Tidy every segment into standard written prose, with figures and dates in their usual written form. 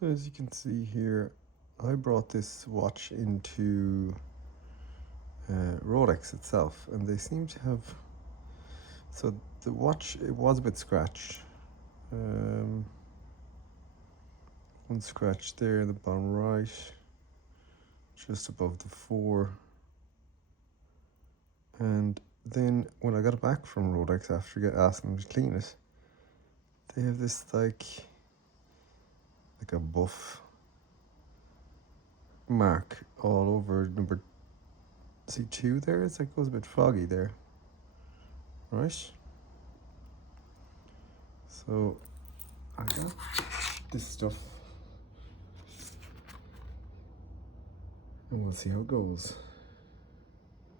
So as you can see here, I brought this watch into Rolex itself, and they seem to have, so the watch, it was a bit scratched. One scratch there in the bottom right, just above the 4. And then when I got it back from Rolex after asking them to clean it, they have this like a buff mark all over number C2 there. It's like, goes a bit foggy there, right? So I got this stuff and we'll see how it goes.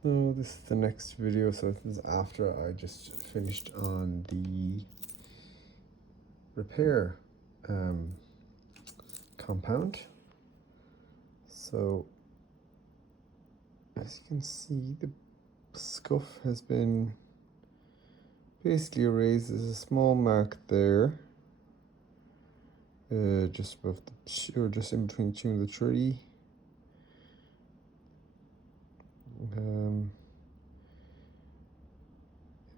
So this is the next video. So this is after I just finished on the repair compound. So as you can see, the scuff has been basically erased. There's a small mark there, just above the, or just in between 2 and the 3.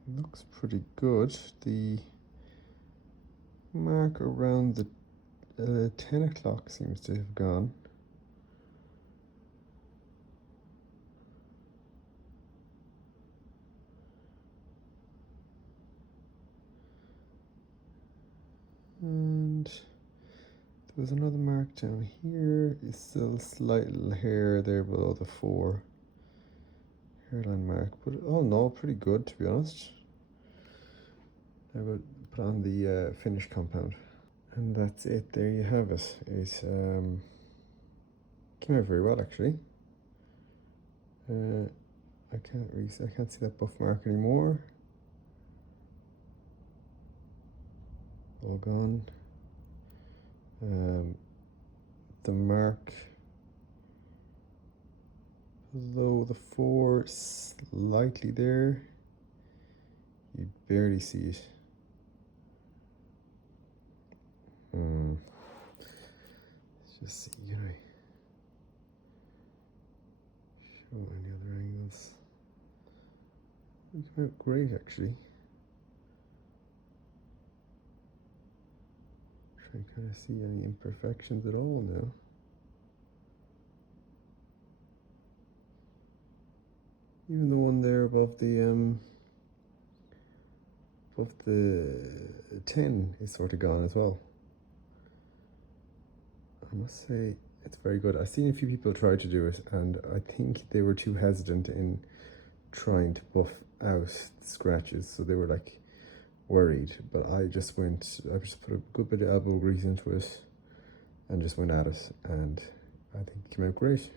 It looks pretty good. The mark around the 10 o'clock seems to have gone. And there was another mark down here. It's still a slight little hair there below the 4 hairline mark, but oh no, pretty good to be honest. I will put on the finish compound, and that's it. There you have it. It came out very well actually. I can't see that buff mark anymore. All gone. The mark below the 4, slightly there. You barely see it. Let's just see, can I show any other angles? It came out great actually. Try to kind of see any imperfections at all now. Even the one there above the 10 is sort of gone as well. I must say it's very good. I've seen a few people try to do it, and I think they were too hesitant in trying to buff out the scratches, so they were like worried. But I just put a good bit of elbow grease into it and just went at it, and I think it came out great.